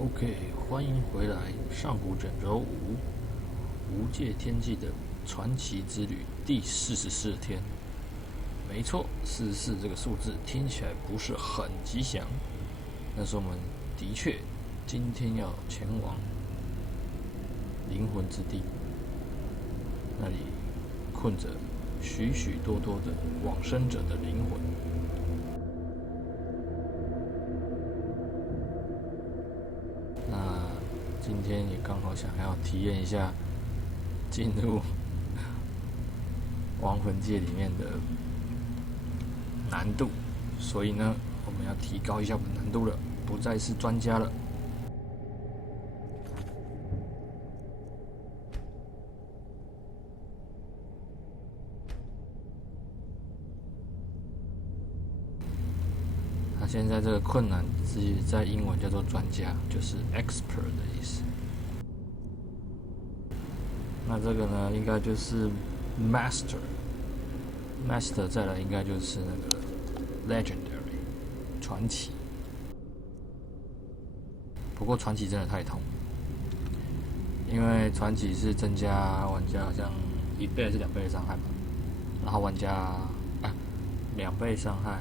OK， 欢迎回来。上古卷轴5，无界天际的传奇之旅第44天。没错，44这个数字听起来不是很吉祥，但是我们的确今天要前往灵魂之地，那里困着许许多多的往生者的灵魂。今天也刚好想要体验一下进入亡魂界里面的难度，所以呢，我们要提高一下我们的难度了，不再是专家了。他现在这个困难字在英文叫做专家，就是 expert 的意思。那这个呢，应该就是 master， 再来应该就是那个 legendary 传奇。不过传奇真的太痛，因为传奇是增加玩家好像1倍还是2倍的伤害嘛，然后玩家2倍伤害。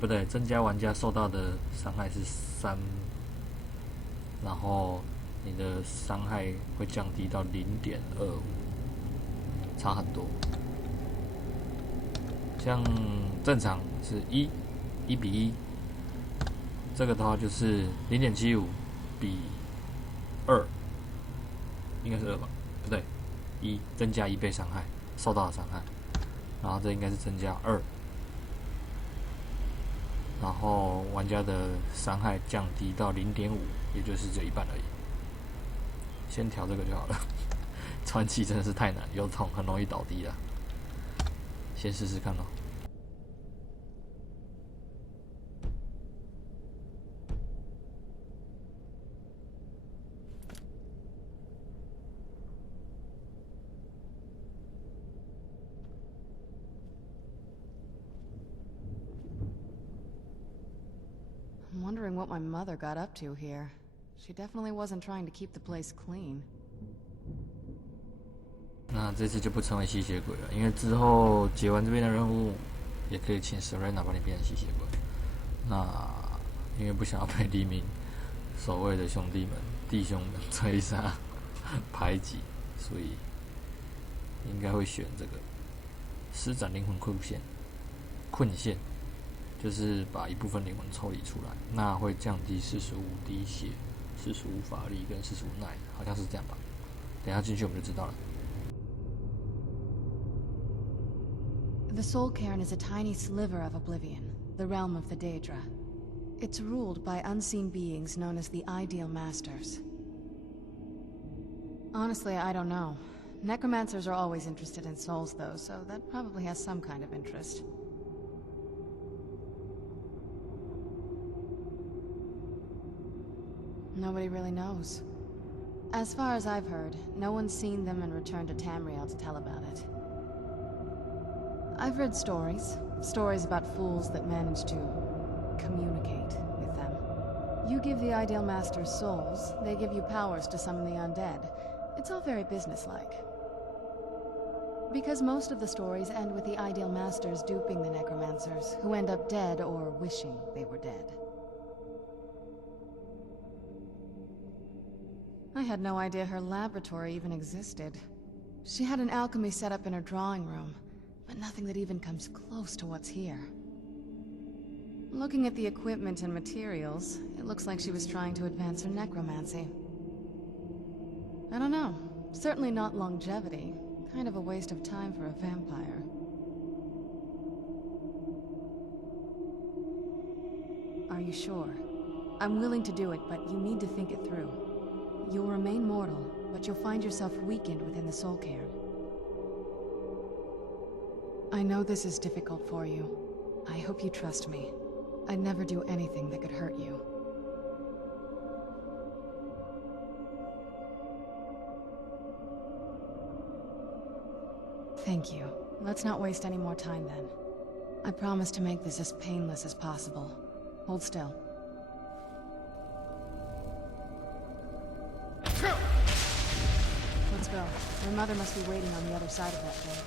不对，增加玩家受到的伤害是3，然后你的伤害会降低到0.25，差很多。像正常是1比1，这个的话就是0.75比2，应该是2吧？不对，1增加1倍伤害受到的伤害，然后这应该是增加2。然后玩家的伤害降低到0.5，也就是只有一半而已。先调这个就好了。传奇真的是太难，又痛，很容易倒地了。先试试看咯。I'm wondering what my mother got up to here. She definitely wasn't trying to keep the place clean. 那这次就不成为吸血鬼了，因为之后解完这边的任务，也可以请 Serana 帮你变成吸血鬼。那因为不想要被黎明守卫的兄弟们、弟兄们追杀、排挤，所以应该会选这个施展灵魂困陷。就是把一部分灵魂抽离出来，那会降低45滴血、45法力跟45耐，好像是这样吧。等一下进去我们就知道了。The Soul Cairn is a tiny sliver of oblivion, the realm of the Daedra. It's ruled by unseen beings known as the Ideal Masters. Honestly, I don't know. Necromancers are always interested in souls, though, so that probably has some kind of interest. Nobody really knows. As far as I've heard, no one's seen them and returned to Tamriel to tell about it. I've read stories about fools that manage to communicate with them. You give the Ideal Masters souls, they give you powers to summon the undead. It's all very businesslike. Because most of the stories end with the Ideal Masters duping the necromancers, who end up dead or wishing they were dead. I had no idea her laboratory even existed. She had an alchemy set up in her drawing room, but nothing that even comes close to what's here. Looking at the equipment and materials, it looks like she was trying to advance her necromancy. I don't know. Certainly not longevity. Kind of a waste of time for a vampire. Are you sure? I'm willing to do it, but you need to think it through. You'll remain mortal, but you'll find yourself weakened within the Soul Cairn. I know this is difficult for you. I hope you trust me. I'd never do anything that could hurt you. Thank you. Let's not waste any more time then. I promise to make this as painless as possible. Hold still. go. My mother must be waiting on the other side of that thing.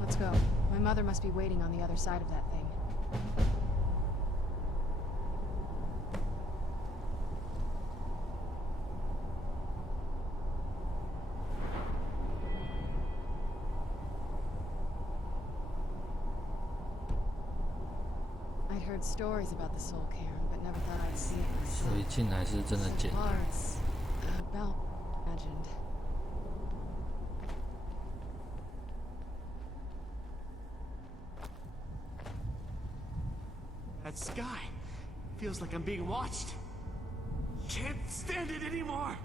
Let's go. My mother must be waiting on the other side of that thing. I'd heard stories about the Soul Cairn, but never thought I'd see it 所以 myself. 进来是真的 Some 捡的。 parts about imagined. That sky feels like I'm being watched. Can't stand it anymore.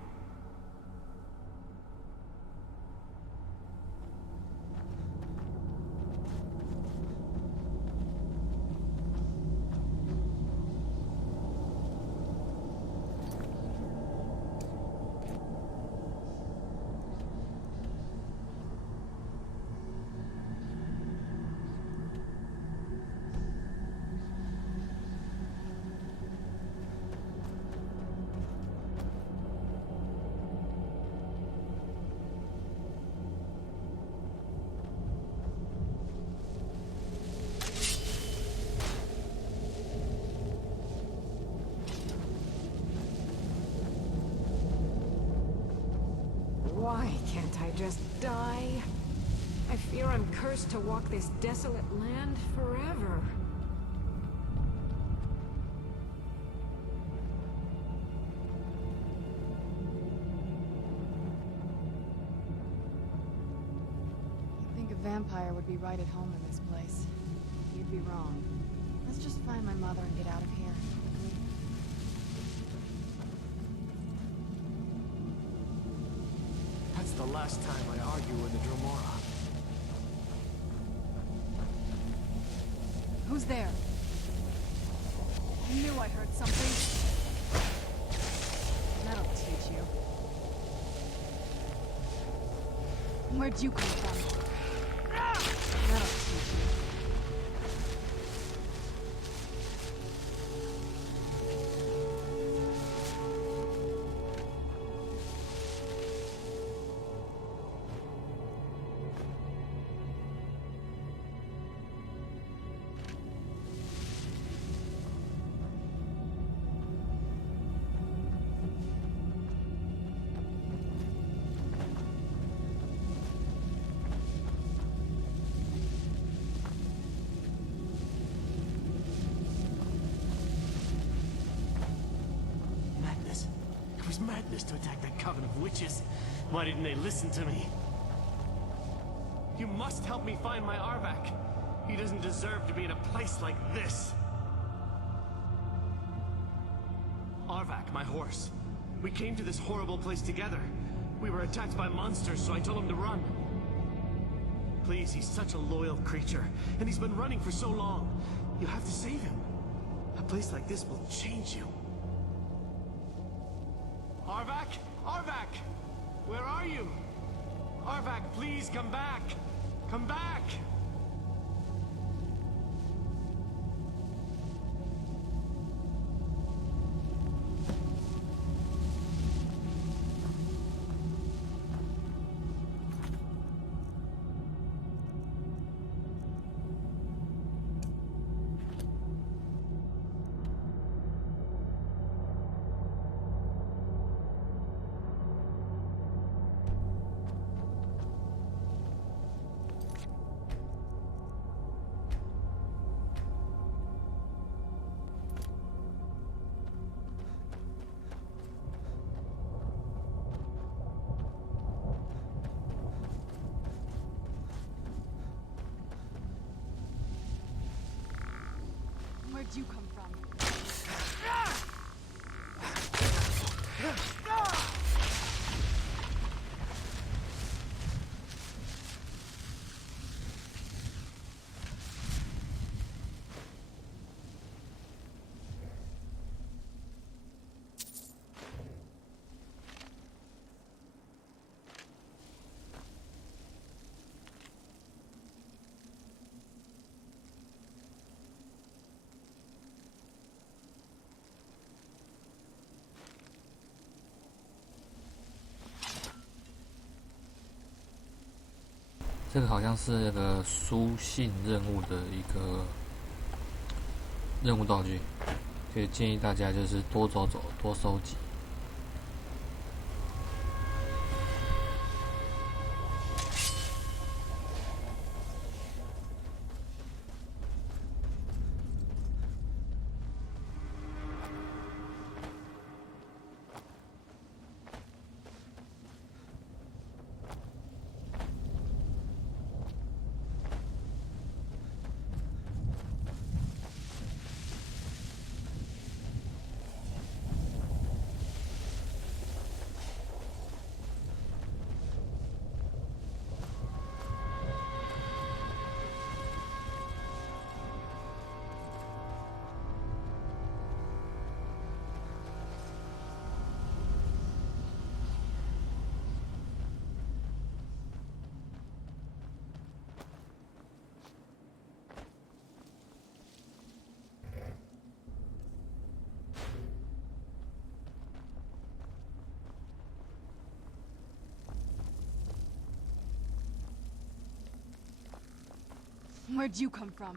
Why can't I just die? I fear I'm cursed to walk this desolate land forever. You'd think a vampire would be right at home in this place. You'd be wrong. Let's just find my mother and get out of here. That's the last time I argue with the Dromora. Who's there? I knew I heard something. That'll teach you. Where'd you come from? That'll teach you. Madness. It was madness to attack that coven of witches. Why didn't they listen to me? You must help me find my Arvak. He doesn't deserve to be in a place like this. Arvak, my horse. We came to this horrible place together. We were attacked by monsters, so I told him to run. Please, he's such a loyal creature, and he's been running for so long. You have to save him. A place like this will change you. Arvak! Arvak! Where are you? Arvak, please come back! Come back! Where'd you come from? 这个好像是那个书信任务的一个任务道具，所以建议大家就是多走走，多收集。Where'd you come from?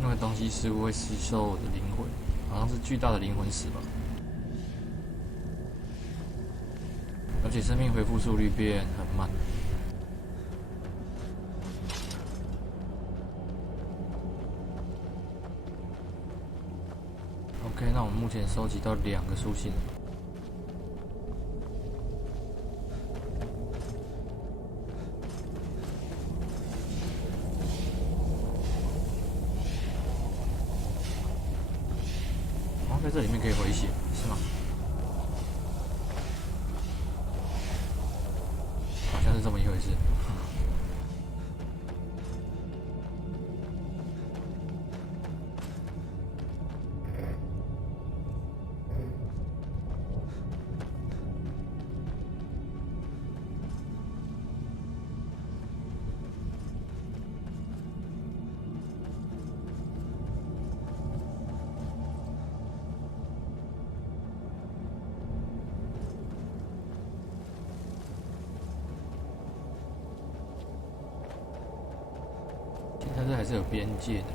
那个东西似乎会吸收我的灵魂，好像是巨大的灵魂石吧。而且生命恢复速率变很慢。OK， 那我们目前收集到2个书信。在这里面可以回血，是吗？好像是这么一回事。但是还是有边界的。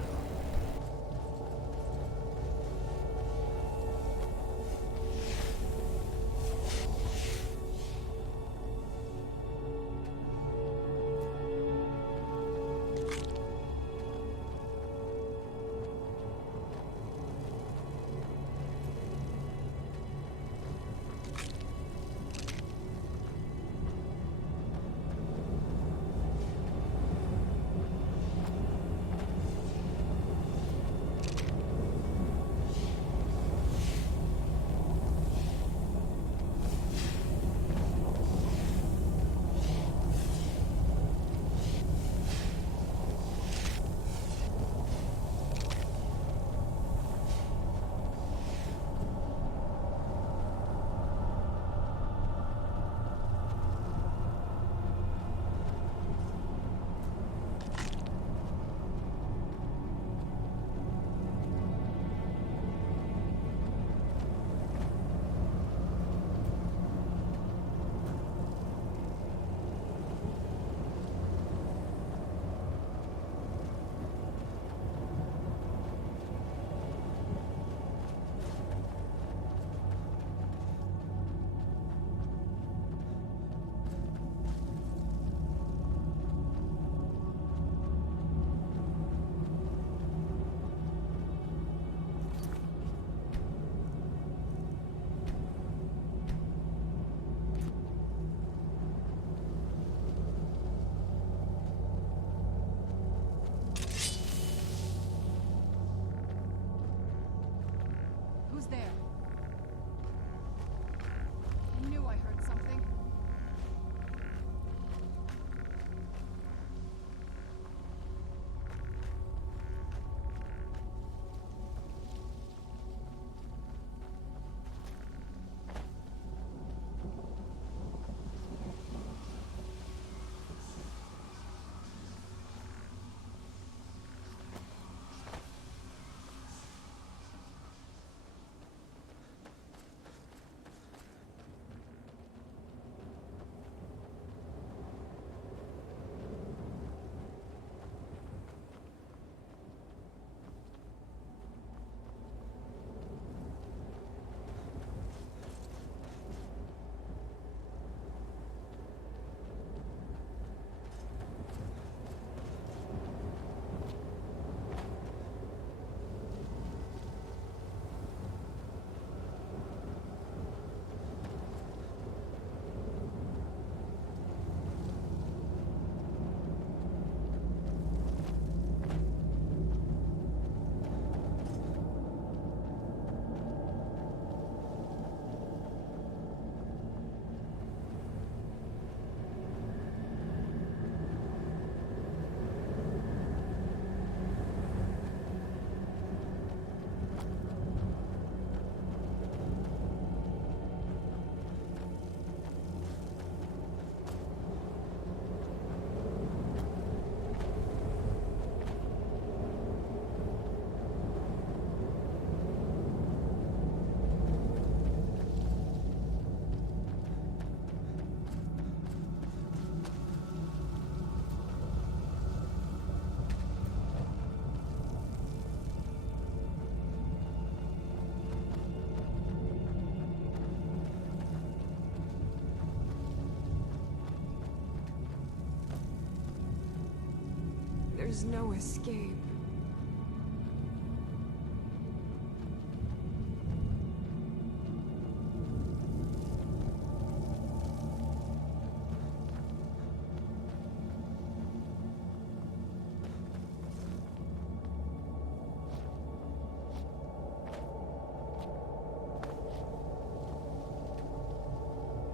There's no escape.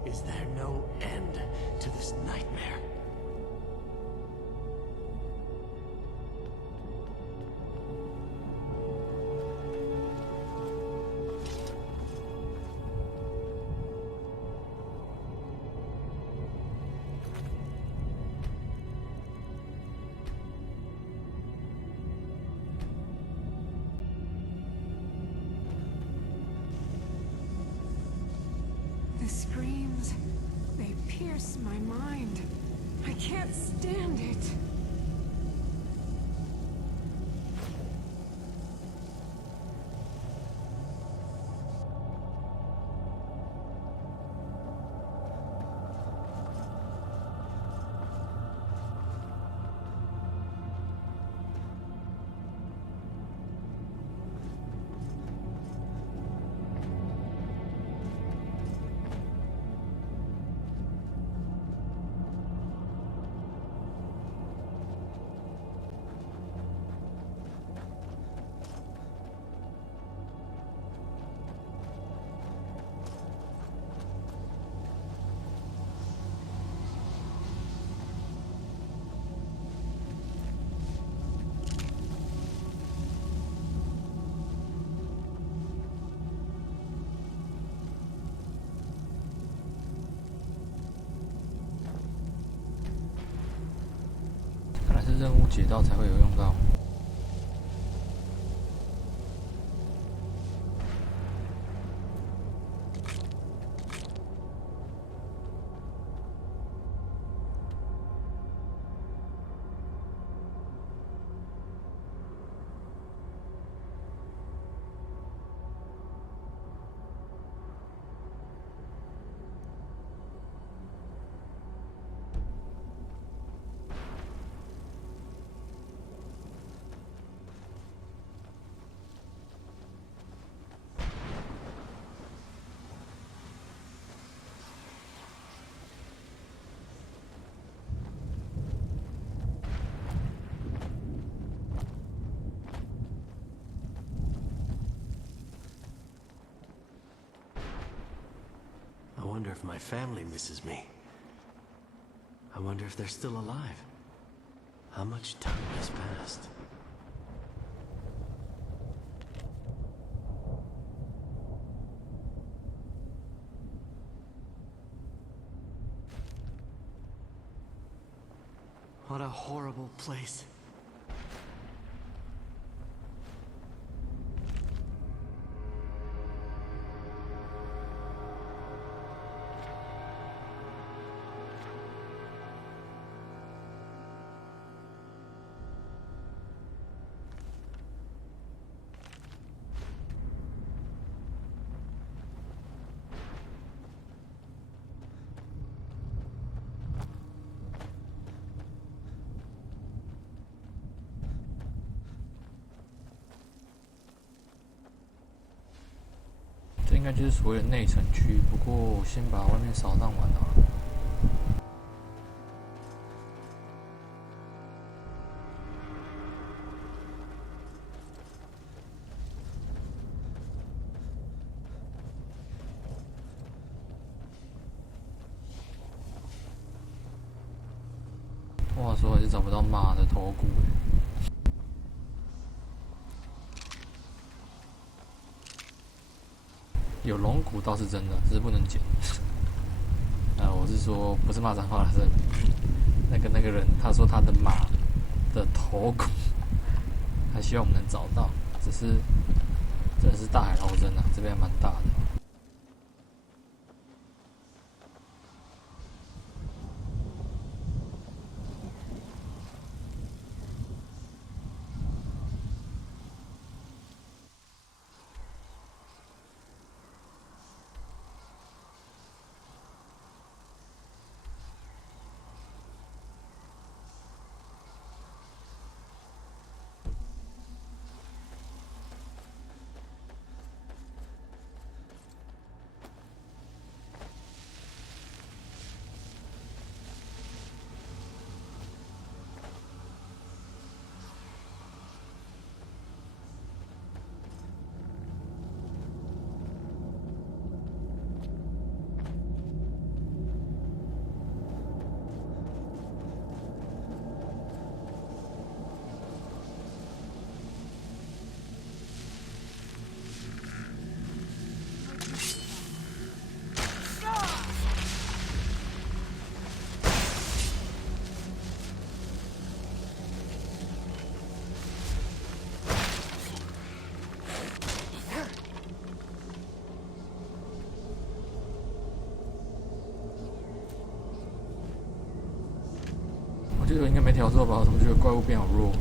Is there no end to this nightmare? The screams, they pierce my mind. I can't stand it.任务解到才会有用到。I wonder if my family misses me. I wonder if they're still alive. How much time has passed? What a horrible place.这应该就是所谓的内城区，不过我先把外面扫荡完好了。话说还是找不到马的头骨。有龙骨倒是真的，只是不能捡。我是说不是骂脏话，是那个人他说他的马的头骨，还希望我们能找到，只是真的是大海捞针啊，这边还蛮大的。觉得应该没调错吧？我怎么觉得怪物变好弱？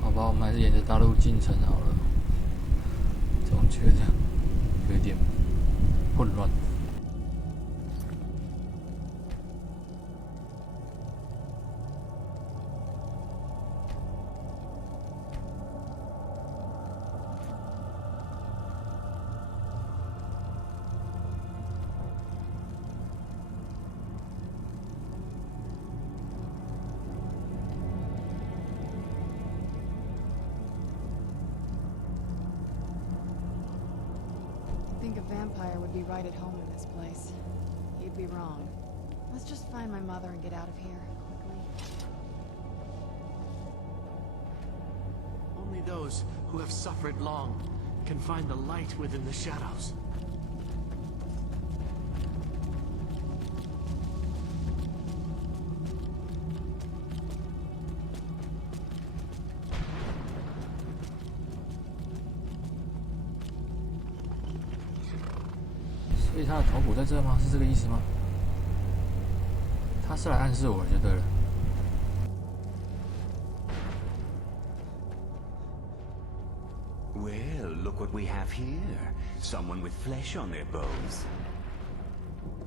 好吧，我们还是沿着大陆进城好了。总觉得有点混乱。Think a vampire would be right at home in this place. You'd be wrong. Let's just find my mother and get out of here, quickly. Only those who have suffered long can find the light within the shadows. 所以他的头骨在这吗？是这个意思吗？他是来暗示我就对了。 Well, look what we have here. Someone with flesh on their bones.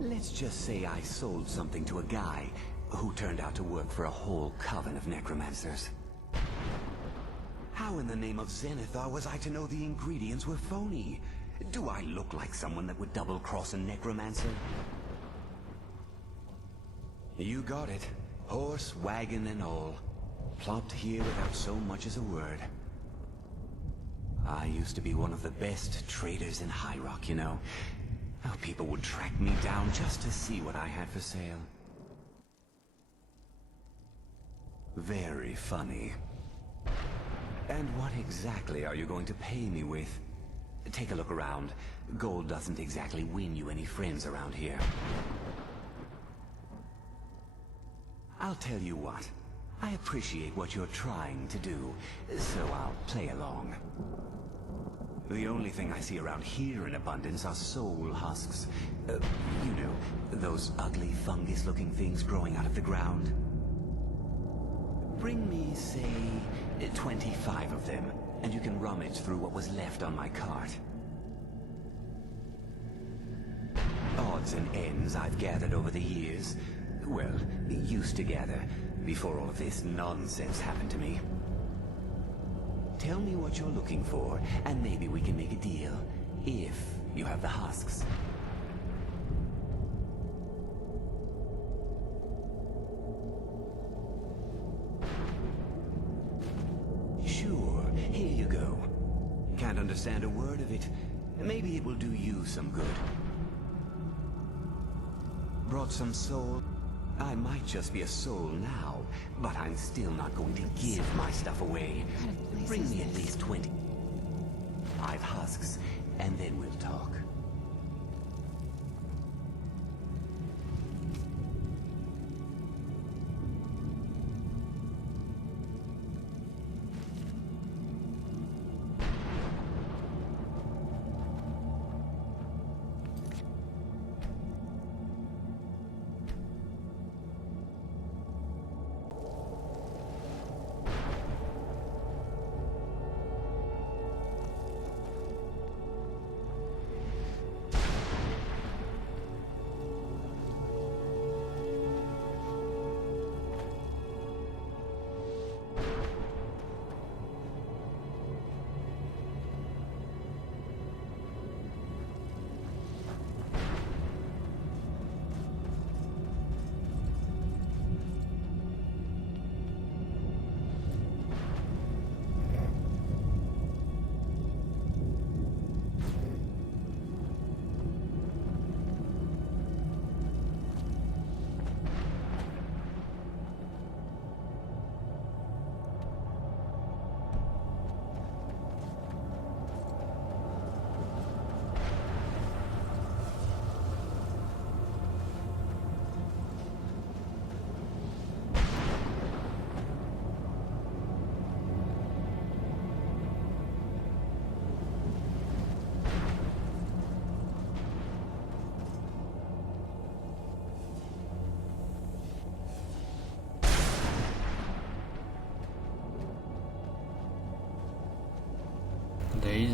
Let's just say I sold something to a guy who turned out to work for a whole coven of necromancers. How in the name of Zenithar was I to know the ingredients were phony? Do I look like someone that would double-cross a necromancer? You got it. Horse, wagon, and all. Plopped here without so much as a word. I used to be one of the best traders in High Rock, you know. How people would track me down just to see what I had for sale. Very funny. And what exactly are you going to pay me with? Take a look around. Gold doesn't exactly win you any friends around here. I'll tell you what. I appreciate what you're trying to do, so I'll play along. The only thing I see around here in abundance are soul husks. You know, those ugly fungus-looking things growing out of the ground. Bring me, say, 25 of them, and you can rummage through what was left on my cart. Odds and ends I've gathered over the years. Well, used to gather, before all of this nonsense happened to me. Tell me what you're looking for, and maybe we can make a deal, if you have the husks. Sure, here you go. Can't understand a word of it. Maybe it will do you some good. Brought some soul? I might just be a soul now, but I'm still not going to give my stuff away. Bring me at least 20. 5 husks, and then we'll talk.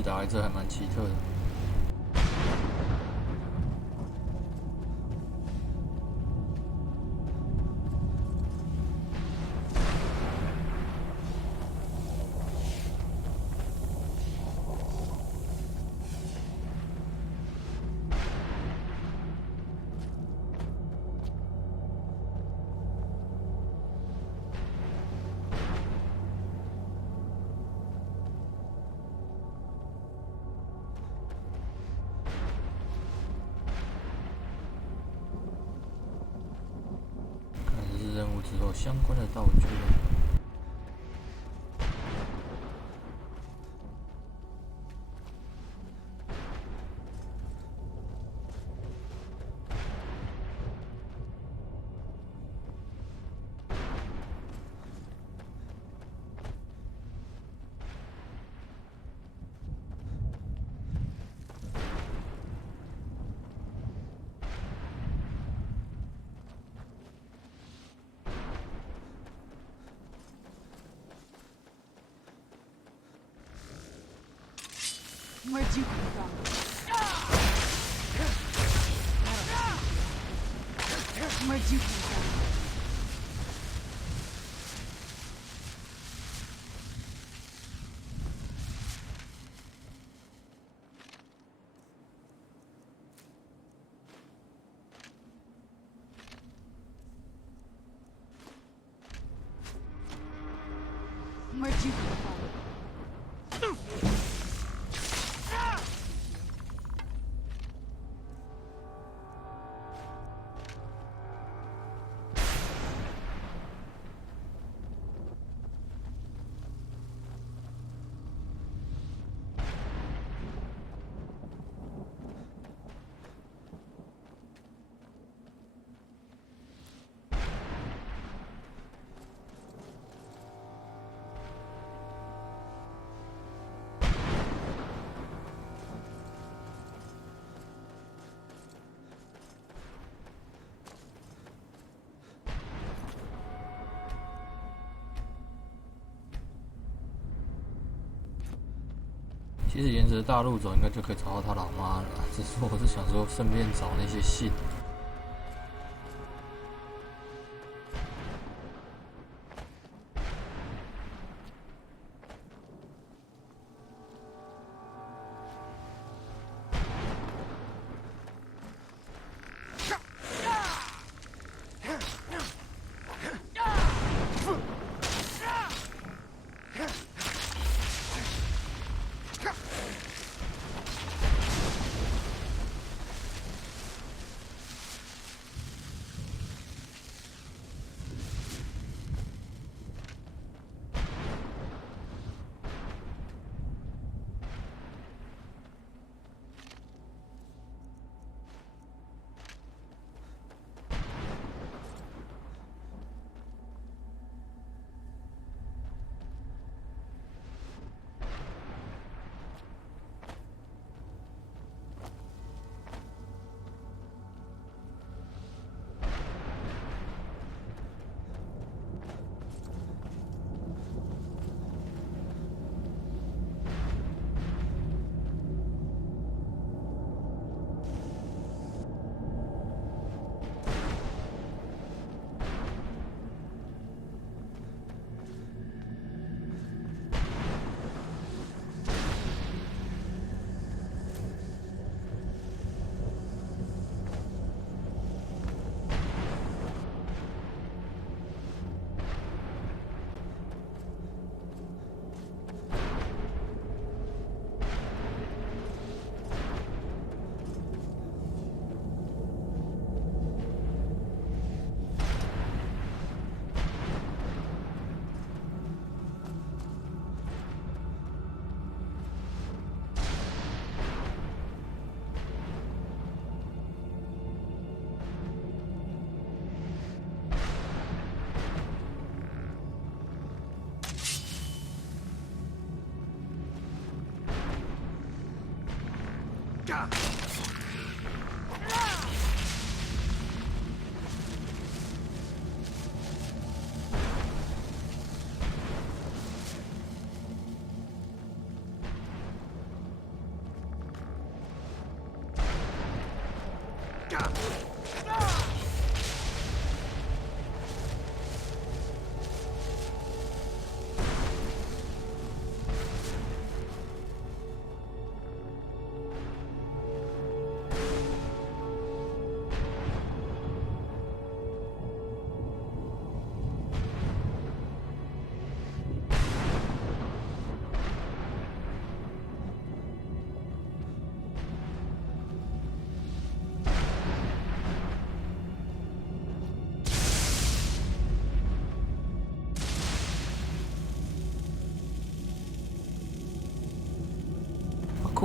打来这还蛮奇特的。任务之后相关的道具。Where'd you come from? Where'd you come from? Where'd you come from?其实沿着大路走，应该就可以找到他老妈了。只是我是想说，顺便找那些信。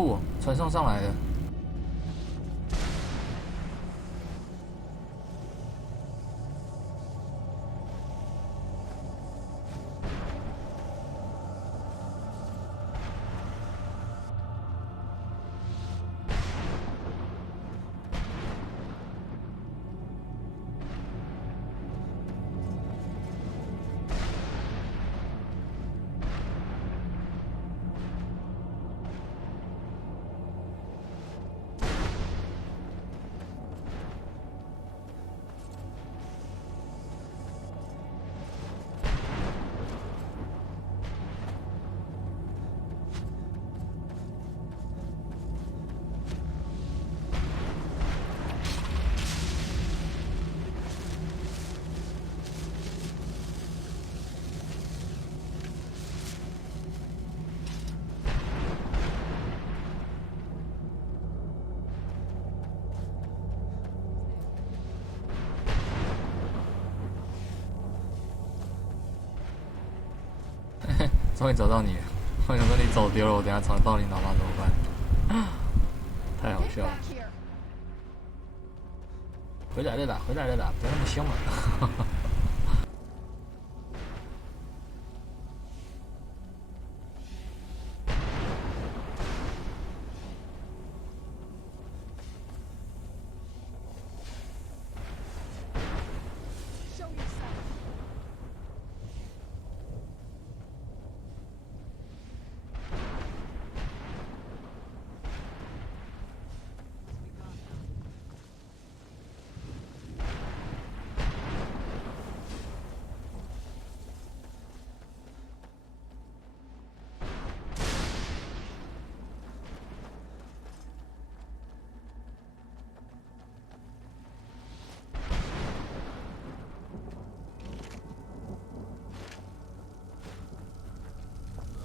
酷哦，传送上来的。终于找到你了，我想说你走丢了，我等下传到你脑袋怎么办？太好笑了！回来了啦，回来了啦，不要那么凶了。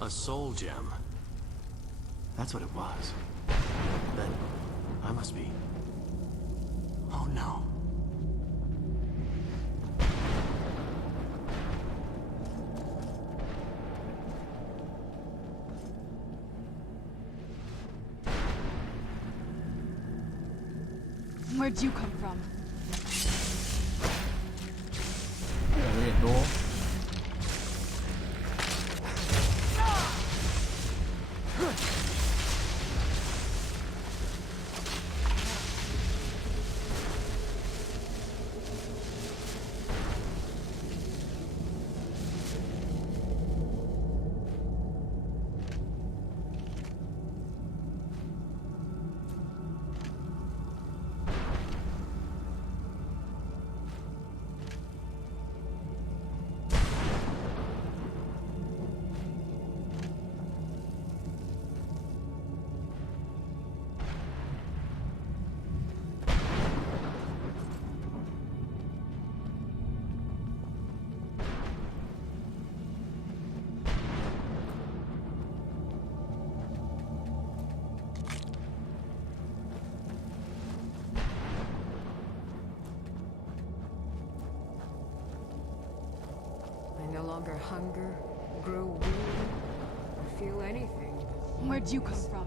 A soul gem. That's what it was. Then I must be... Oh no. Where'd you come from? 有点多。I no longer hunger, grow weary, or feel anything. Where'd you come from?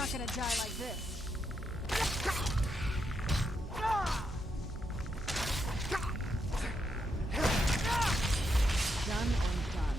not gonna die like this. Done and done.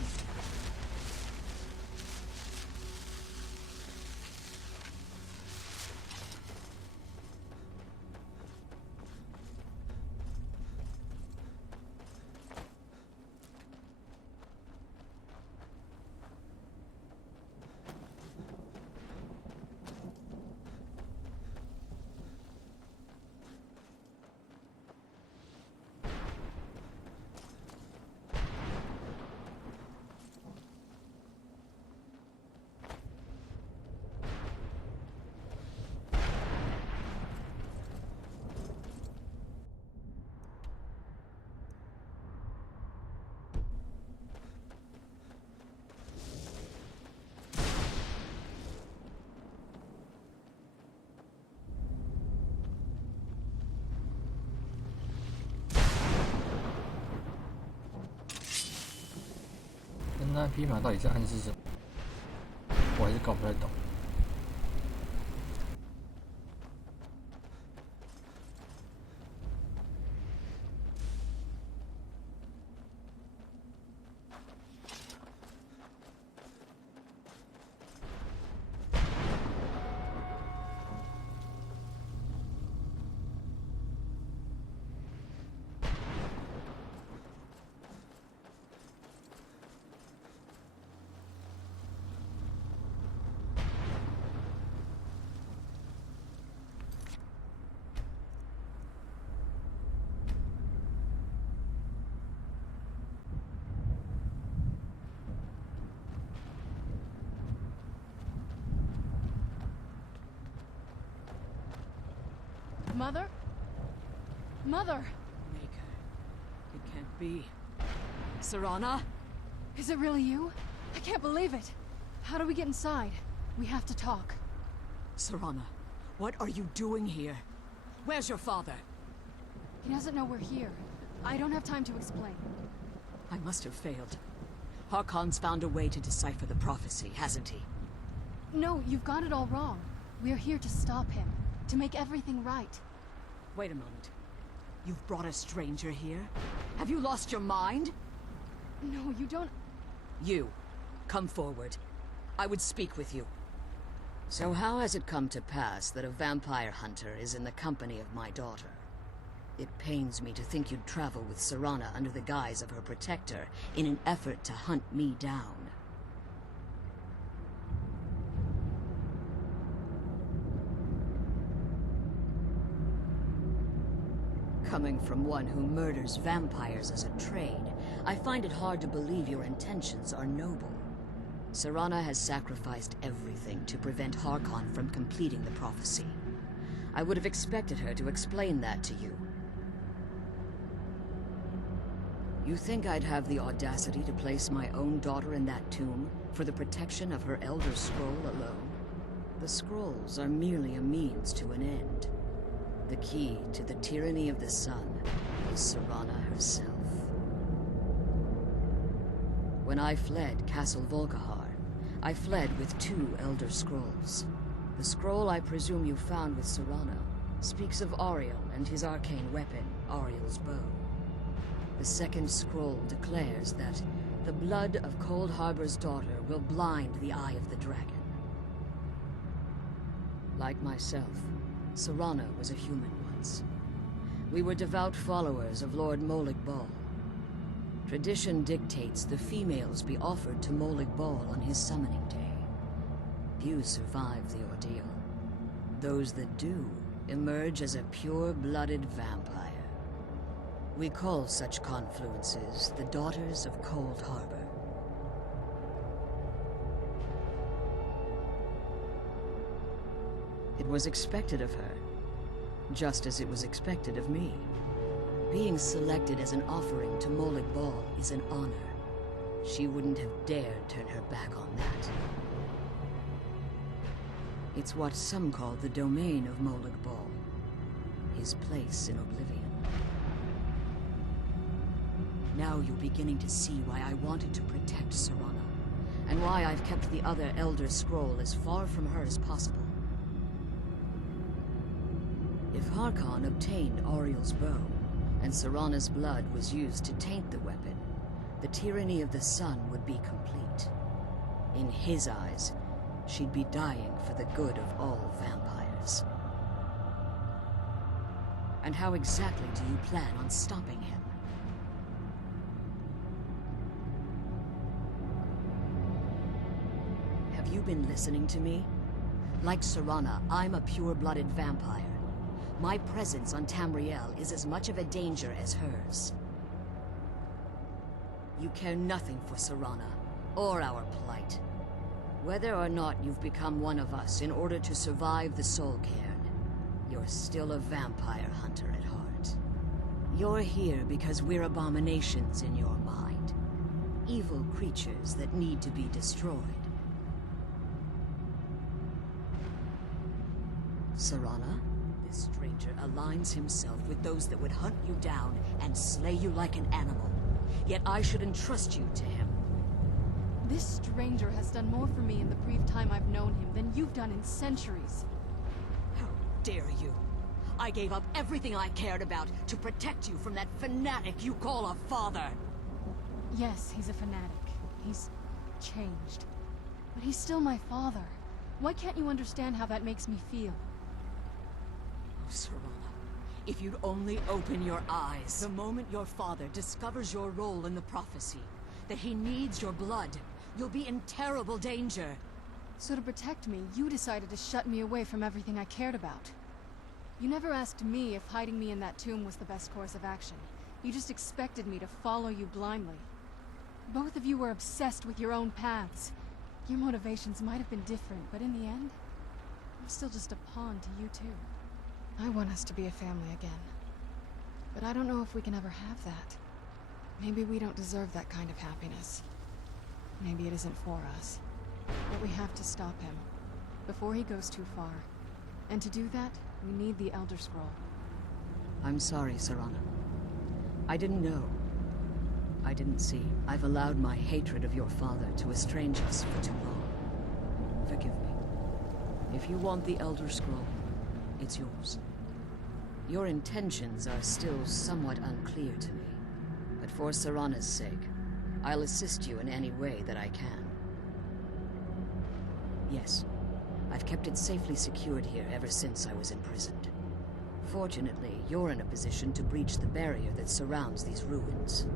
那匹马到底在暗示什么？我还是搞不太懂。Mother? Mother! Maker. It can't be. Serana? Is it really you? I can't believe it. How do we get inside? We have to talk. Serana, what are you doing here? Where's your father? He doesn't know we're here. I don't have time to explain. I must have failed. Harkon's found a way to decipher the prophecy, hasn't he? No, you've got it all wrong. We're here to stop him. To make everything right. Wait a moment. You've brought a stranger here? Have you lost your mind? No, you don't... You, come forward. I would speak with you. So how has it come to pass that a vampire hunter is in the company of my daughter? It pains me to think you'd travel with Serana under the guise of her protector in an effort to hunt me down. Coming from one who murders vampires as a trade, I find it hard to believe your intentions are noble. Serana has sacrificed everything to prevent Harkon from completing the prophecy. I would have expected her to explain that to you. You think I'd have the audacity to place my own daughter in that tomb for the protection of her Elder Scroll alone? The scrolls are merely a means to an end. The key to the tyranny of the sun is Serana herself. When I fled Castle Volkihar, I fled with 2 Elder Scrolls. The scroll I presume you found with Serana speaks of Auriel and his arcane weapon, Auriel's bow. The second scroll declares that the blood of Cold Harbor's daughter will blind the eye of the dragon. Like myself, Serana was a human once. We were devout followers of Lord Molig Bal. Tradition dictates the females be offered to Molig Bal on his summoning day. Few survive the ordeal. Those that do emerge as a pure-blooded vampire. We call such confluences the Daughters of Cold Harbor. It was expected of her, just as it was expected of me. Being selected as an offering to Molig Bal is an honor. She wouldn't have dared turn her back on that. It's what some call the domain of Molig Bal, his place in oblivion. Now you're beginning to see why I wanted to protect Serana, and why I've kept the other Elder Scroll as far from her as possible. If Harkon obtained Auriel's bow, and Serana's blood was used to taint the weapon, the tyranny of the sun would be complete. In his eyes, she'd be dying for the good of all vampires. And how exactly do you plan on stopping him? Have you been listening to me? Like Serana, I'm a pure-blooded vampire. My presence on Tamriel is as much of a danger as hers. You care nothing for Serana, or our plight. Whether or not you've become one of us in order to survive the Soul Cairn, you're still a vampire hunter at heart. You're here because we're abominations in your mind. Evil creatures that need to be destroyed. Serana? This stranger aligns himself with those that would hunt you down and slay you like an animal. Yet I should entrust you to him. This stranger has done more for me in the brief time I've known him than you've done in centuries. How dare you? I gave up everything I cared about to protect you from that fanatic you call a father. Yes, he's a fanatic. He's changed. But he's still my father. Why can't you understand how that makes me feel? Serana, if you'd only open your eyes. The moment your father discovers your role in the prophecy, that he needs your blood, you'll be in terrible danger. So to protect me, you decided to shut me away from everything I cared about. You never asked me if hiding me in that tomb was the best course of action. You just expected me to follow you blindly. Both of you were obsessed with your own paths. Your motivations might have been different, but in the end, I'm still just a pawn to you too. I want us to be a family again. But I don't know if we can ever have that. Maybe we don't deserve that kind of happiness. Maybe it isn't for us. But we have to stop him, before he goes too far. And to do that, we need the Elder Scroll. I'm sorry, Serana. I didn't know. I didn't see. I've allowed my hatred of your father to estrange us for too long. Forgive me. If you want the Elder Scroll, it's yours. Your intentions are still somewhat unclear to me, but for Serana's sake, I'll assist you in any way that I can. Yes, I've kept it safely secured here ever since I was imprisoned. Fortunately, you're in a position to breach the barrier that surrounds these ruins.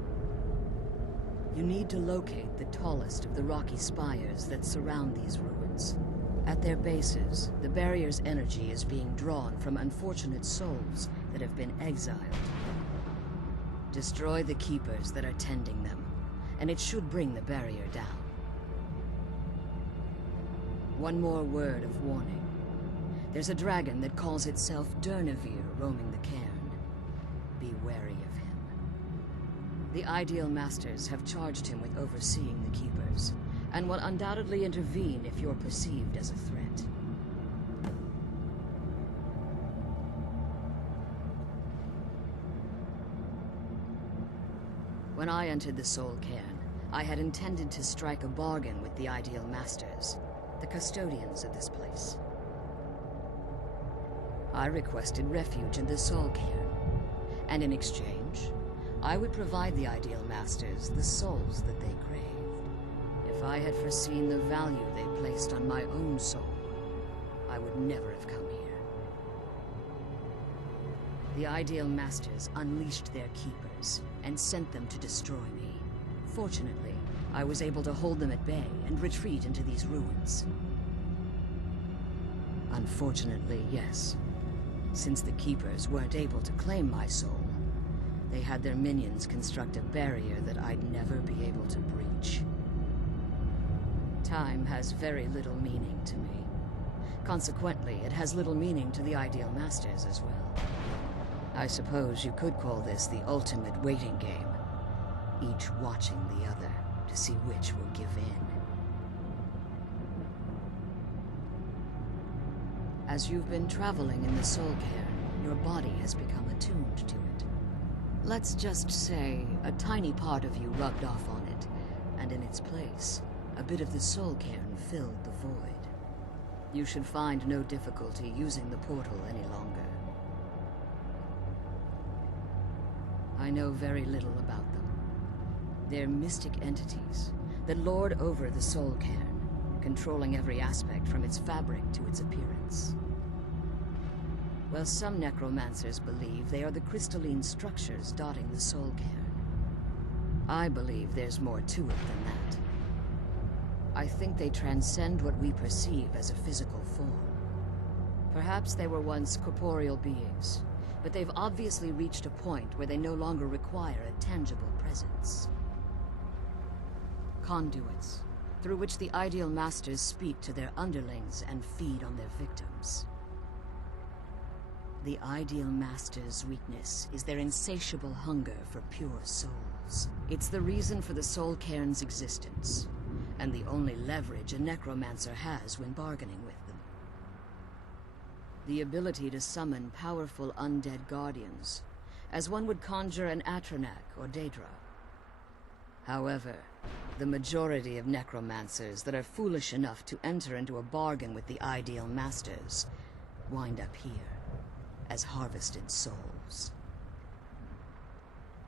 You need to locate the tallest of the rocky spires that surround these ruins. At their bases, the barrier's energy is being drawn from unfortunate souls that have been exiled. Destroy the keepers that are tending them, and it should bring the barrier down. One more word of warning. There's a dragon that calls itself Durnevere roaming the cairn. Be wary of him. The Ideal Masters have charged him with overseeing the keepers, and will undoubtedly intervene if you're perceived as a threat. When I entered the Soul Cairn, I had intended to strike a bargain with the Ideal Masters, the custodians of this place. I requested refuge in the Soul Cairn, and in exchange, I would provide the Ideal Masters the souls that they craved. If I had foreseen the value they placed on my own soul, I would never have come here. The Ideal Masters unleashed their keepers and sent them to destroy me. Fortunately, I was able to hold them at bay and retreat into these ruins. Unfortunately, yes. Since the keepers weren't able to claim my soul, they had their minions construct a barrier that I'd never be able to breach. Time has very little meaning to me. Consequently, it has little meaning to the Ideal Masters as well. I suppose you could call this the ultimate waiting game, each watching the other to see which will give in. As you've been traveling in the Soul Cairn, your body has become attuned to it. Let's just say a tiny part of you rubbed off on it, and in its place, a bit of the Soul Cairn filled the void. You should find no difficulty using the portal any longer. I know very little about them. They're mystic entities that lord over the soul cairn, controlling every aspect from its fabric to its appearance. While some necromancers believe they are the crystalline structures dotting the soul cairn, I believe there's more to it than that. I think they transcend what we perceive as a physical form. Perhaps they were once corporeal beings, but they've obviously reached a point where they no longer require a tangible presence. Conduits, through which the Ideal Masters speak to their underlings and feed on their victims. The Ideal Masters' weakness is their insatiable hunger for pure souls. It's the reason for the soul cairn's existence, and the only leverage a necromancer has when bargaining with them. The ability to summon powerful undead guardians, as one would conjure an Atronak or Daedra. However, the majority of necromancers that are foolish enough to enter into a bargain with the Ideal Masters wind up here as harvested souls.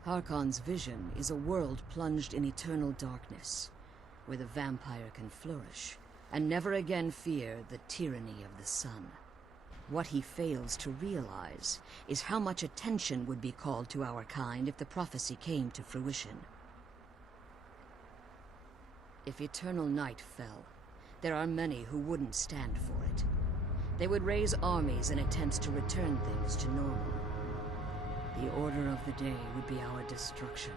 Harkon's vision is a world plunged in eternal darkness, where the vampire can flourish and never again fear the tyranny of the sun. What he fails to realize is how much attention would be called to our kind if the prophecy came to fruition. If eternal night fell, there are many who wouldn't stand for it. They would raise armies in attempts to return things to normal. The order of the day would be our destruction,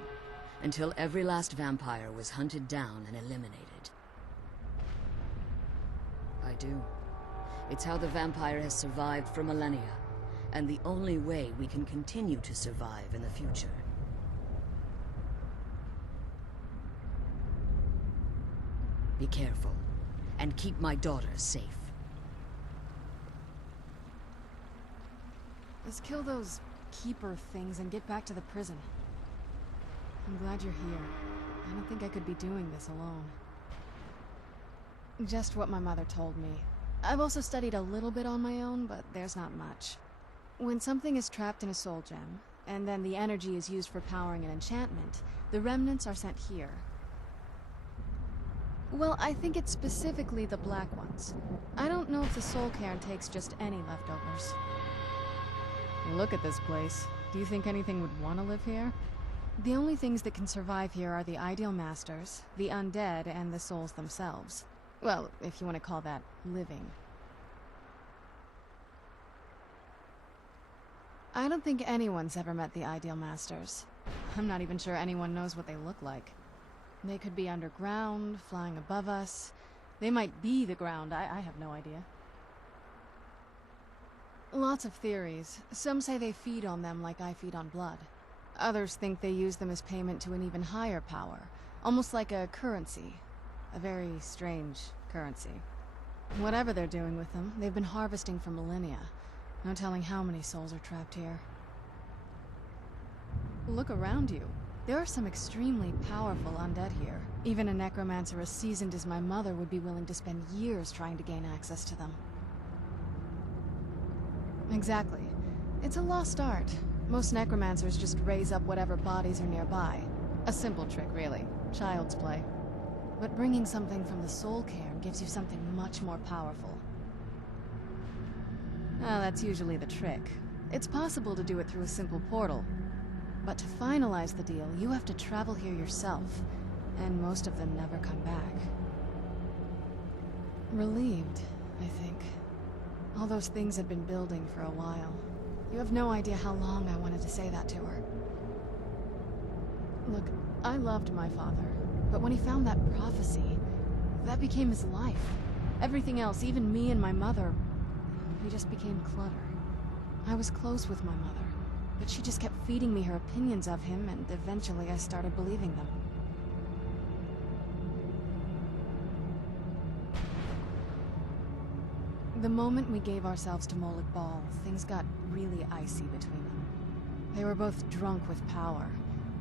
until every last vampire was hunted down and eliminated. I do. It's how the vampire has survived for millennia, and the only way we can continue to survive in the future. Be careful, and keep my daughter safe. Let's kill those keeper things and get back to the prison. I'm glad you're here. I don't think I could be doing this alone. Just what my mother told me. I've also studied a little bit on my own, but there's not much. When something is trapped in a soul gem, and then the energy is used for powering an enchantment, the remnants are sent here. Well, I think it's specifically the black ones. I don't know if the soul cairn takes just any leftovers. Look at this place. Do you think anything would want to live here? The only things that can survive here are the Ideal Masters, the undead, and the souls themselves. Well, if you want to call that living. I don't think anyone's ever met the Ideal Masters. I'm not even sure anyone knows what they look like. They could be underground, flying above us. They might be the ground, I have no idea. Lots of theories. Some say they feed on them like I feed on blood. Others think they use them as payment to an even higher power, almost like a currency. A very strange currency. Whatever they're doing with them, they've been harvesting for millennia. No telling how many souls are trapped here. Look around you. There are some extremely powerful undead here. Even a necromancer as seasoned as my mother would be willing to spend years trying to gain access to them. Exactly. It's a lost art. Most necromancers just raise up whatever bodies are nearby. A simple trick, really. Child's play. But bringing something from the soul cairn gives you something much more powerful. That's usually the trick. It's possible to do it through a simple portal. But to finalize the deal, you have to travel here yourself. And most of them never come back. Relieved, I think. All those things had been building for a while. You have no idea how long I wanted to say that to her. Look, I loved my father, but when he found that prophecy, that became his life. Everything else, even me and my mother, we just became clutter. I was close with my mother, but she just kept feeding me her opinions of him, and eventually I started believing them. The moment we gave ourselves to Molik Bal, things got really icy between them. They were both drunk with power,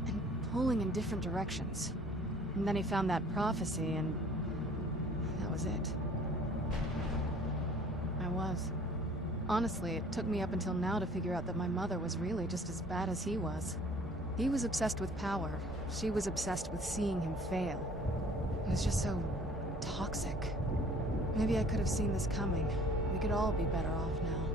and pulling in different directions. And then he found that prophecy, and that was it. I was. Honestly, it took me up until now to figure out that my mother was really just as bad as he was. He was obsessed with power. She was obsessed with seeing him fail. It was just so toxic. Maybe I could have seen this coming. We could all be better off now.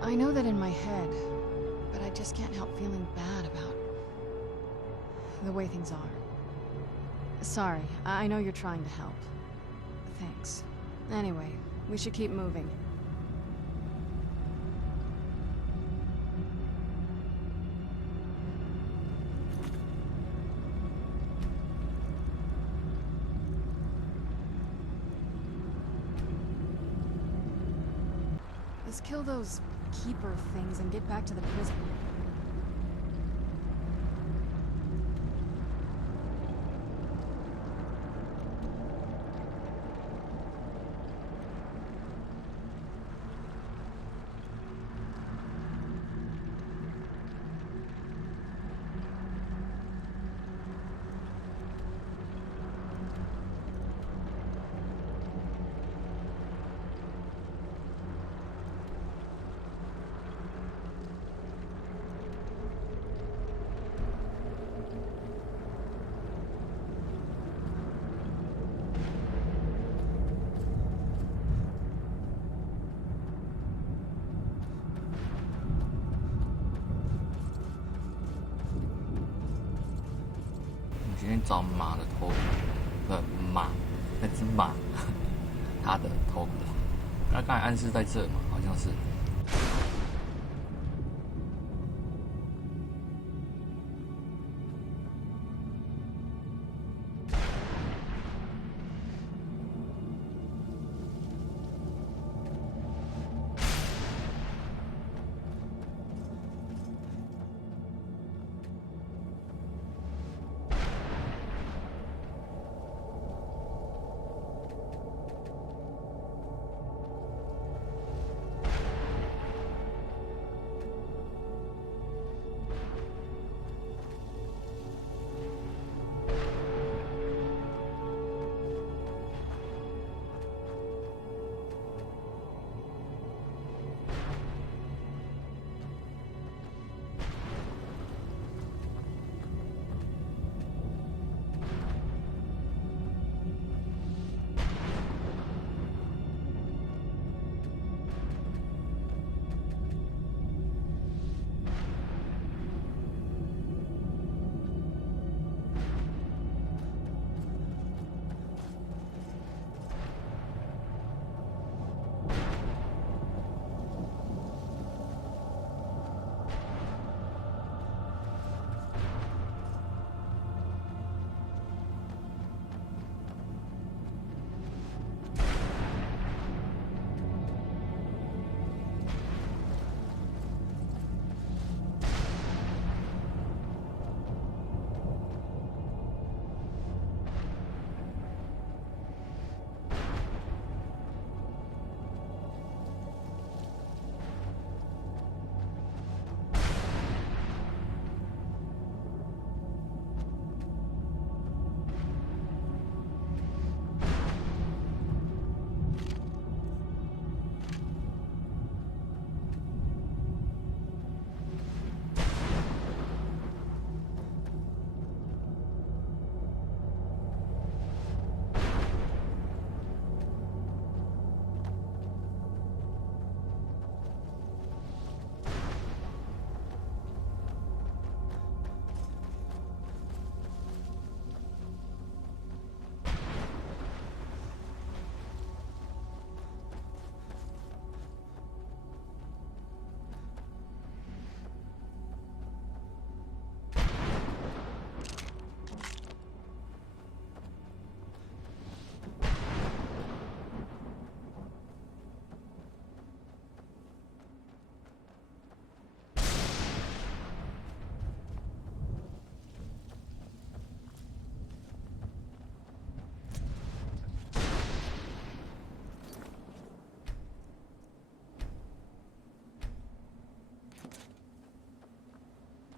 I know that in my head, but I just can't help feeling bad about the way things are. Sorry, I know you're trying to help. Thanks. Anyway, we should keep moving. Let's kill those keeper things and get back to the prison.今天找马的头骨，那只马，它的头骨。那刚才暗示在这嘛，好像是。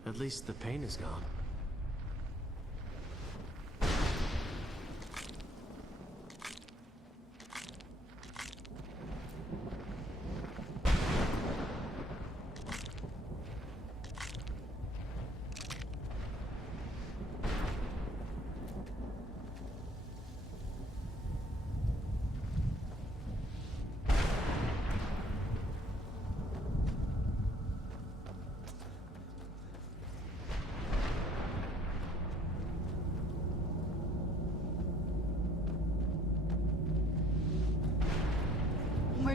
At least the pain is gone.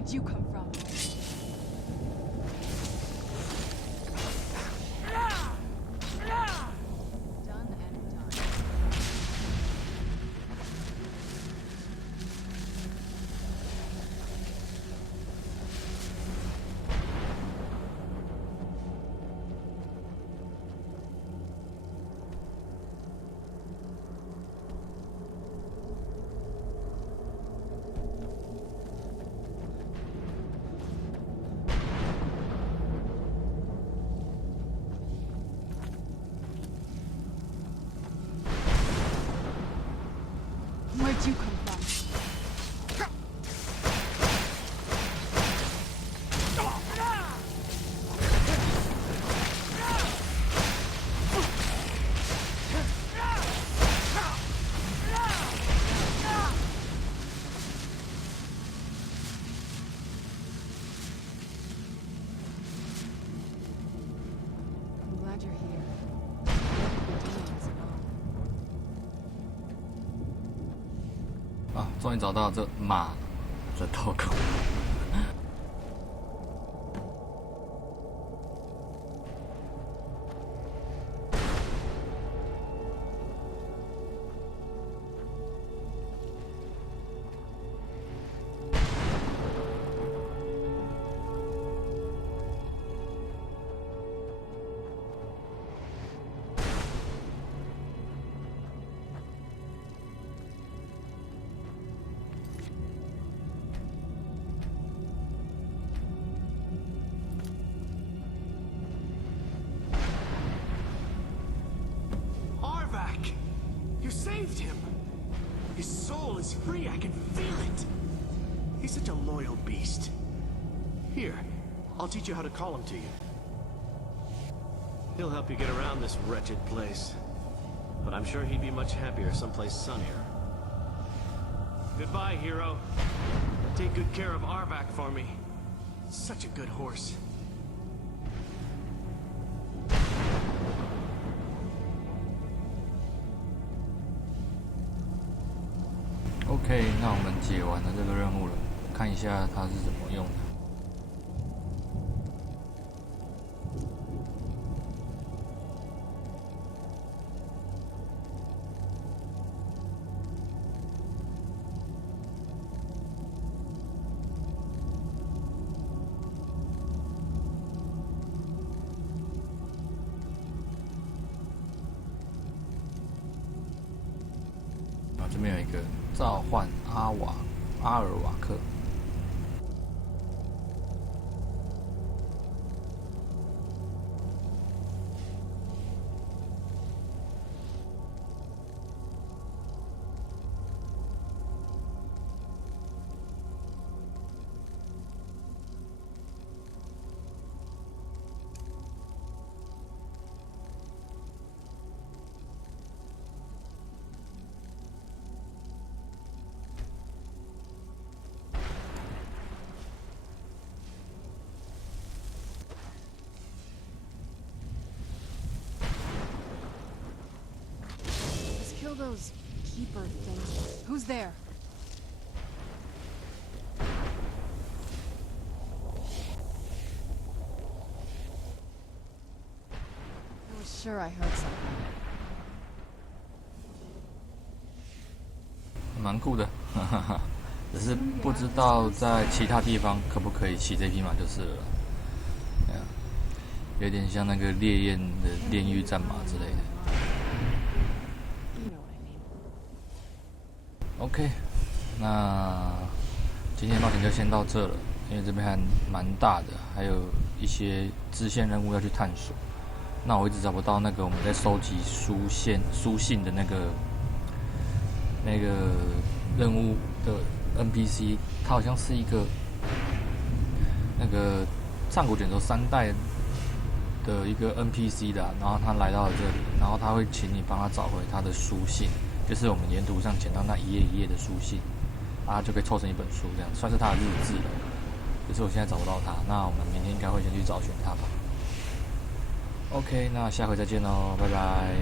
Where'd you come from? Done and done. Where'd you come from? I'm glad you're here. Your demons alone. 啊，终于找到这马的头骨。Wiraak! You saved him! His soul is free, I can feel it! He's such a loyal beast. Here, I'll teach you how to call him to you. He'll help you get around this wretched place. But I'm sure he'd be much happier someplace sunnier. Goodbye, hero. Take good care of Wiraak for me. Such a good horse. OK， 那我们解完了这个任务了，看一下它是怎么用的。这边有一个召唤阿尔瓦克。Kill those keeper things. Who's there? I was sure I heard something. 蛮酷的，哈哈哈。只是不知道在其他地方可不可以骑这匹马就是了。有点像那个烈焰的炼狱战马之类的。OK， 那今天的冒险就先到这了，因为这边还蛮大的，还有一些支线任务要去探索。那我一直找不到那个我们在收集书信的那个任务的 NPC， 它好像是一个那个上古卷轴3代的一个 NPC 的，然后他来到了这里，然后他会请你帮他找回他的书信。就是我们沿途上捡到那一页一页的书信，啊，就可以凑成一本书，这样算是他的日志了。只是我现在找不到他，那我们明天应该会先去找寻他吧。OK， 那下回再见喽，拜拜。